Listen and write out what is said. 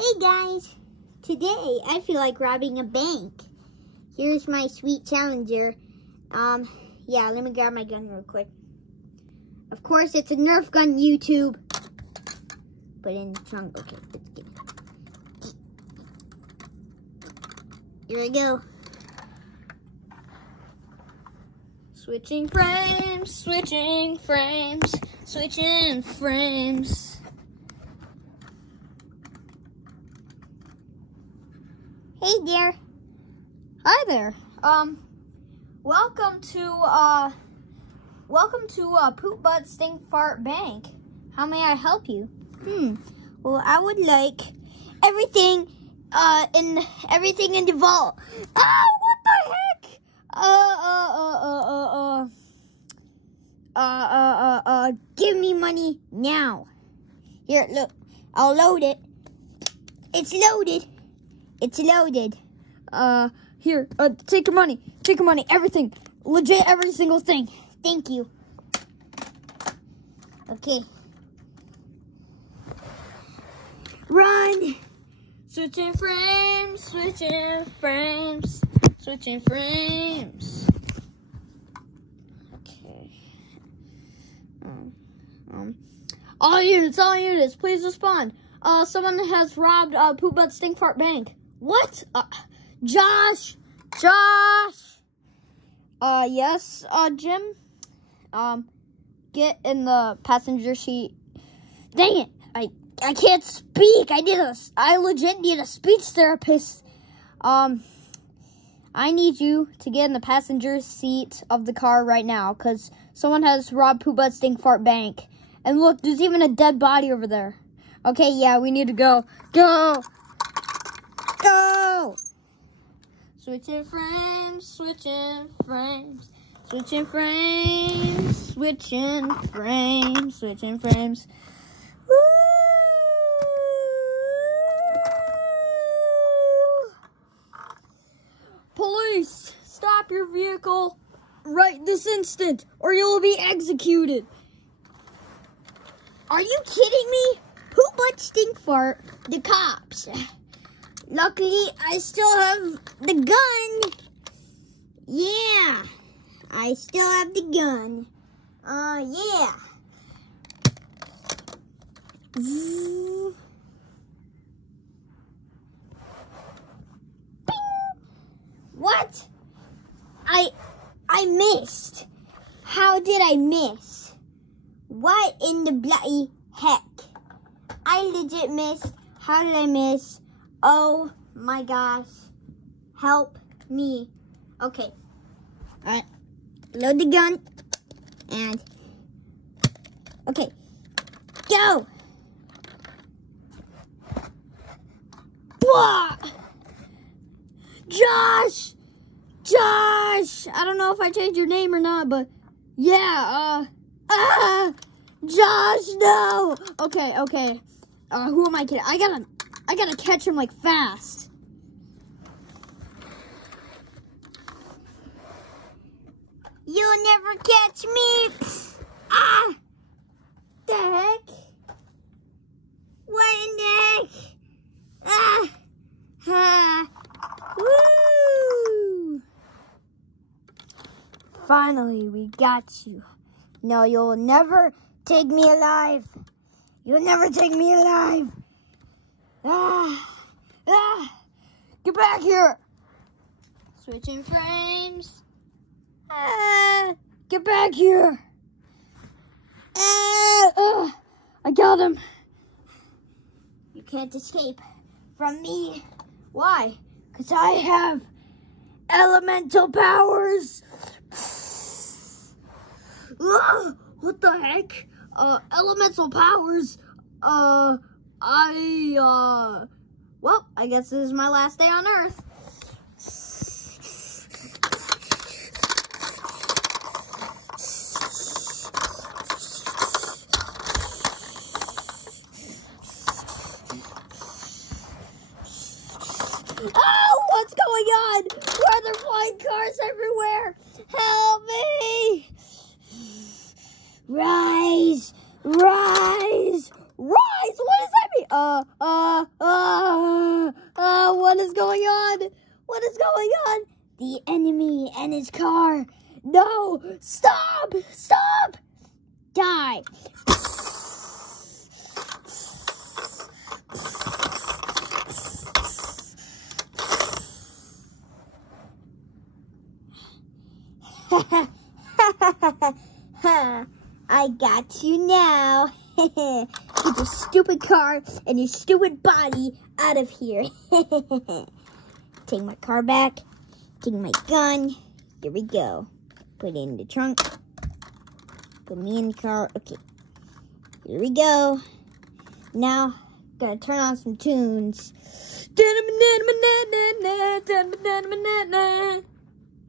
Hey guys, today I feel like robbing a bank. Here's my sweet Challenger. Yeah, let me grab my gun real quick. Of course, it's a Nerf gun, YouTube. Put it in the trunk. Okay, let's get it. Here we go. Switching frames, switching frames, switching frames. Hey there. Hi there. Welcome to Poop Butt Stink Fart Bank. How may I help you? Well, I would like everything in the vault. Oh, what the heck? Give me money now. Here, look. I'll load it. It's loaded. It's loaded. Here, take your money. Take your money. Everything. Legit, every single thing. Thank you. Okay. Run. Switching frames. Switching frames. Switching frames. Okay. All units, please respond. Someone has robbed Poop Butt Stink Fart Bank. What? Josh! Yes, Jim? Get in the passenger seat. Dang it! I can't speak. I legit need a speech therapist. I need you to get in the passenger seat of the car right now, because someone has robbed Poop Butt Stink Fart Bank. And look, there's even a dead body over there. Okay, yeah, we need to go. Go! Go! Switching frames, switching frames, switching frames, switching frames, switching frames. Woo! Police, stop your vehicle right this instant, or you'll be executed. Are you kidding me? Poop Butt Stink Fart, the cops. Luckily, I still have the gun. Yeah, I still have the gun. Yeah. Bing. What? I missed. How did I miss? What in the bloody heck? I legit missed. How did I miss? Oh my gosh. Help me. Okay. Alright. Load the gun. And. Okay. Go! Whoa! Josh! I don't know if I changed your name or not, but yeah, Josh, no! Okay. Who am I kidding? I gotta catch him like fast. You'll never catch me. Ah! The heck? What in the heck? Woo! Finally, we got you. No, you'll never take me alive. You'll never take me alive. Get back here. Switching frames. Get back here. I got him. You can't escape from me. Why? Because I have elemental powers. What the heck? Elemental powers? Well, I guess this is my last day on Earth. Oh, what's going on? Why are there flying cars everywhere? Help me! Rise! Rise! Rise! What does that mean? going on? The enemy and his car. No, stop, stop. Die. I got you now. Get your stupid car and your stupid body out of here. Take my car back. Take my gun. Here we go. Put it in the trunk. Put me in the car. Okay. Here we go. Now, gotta turn on some tunes.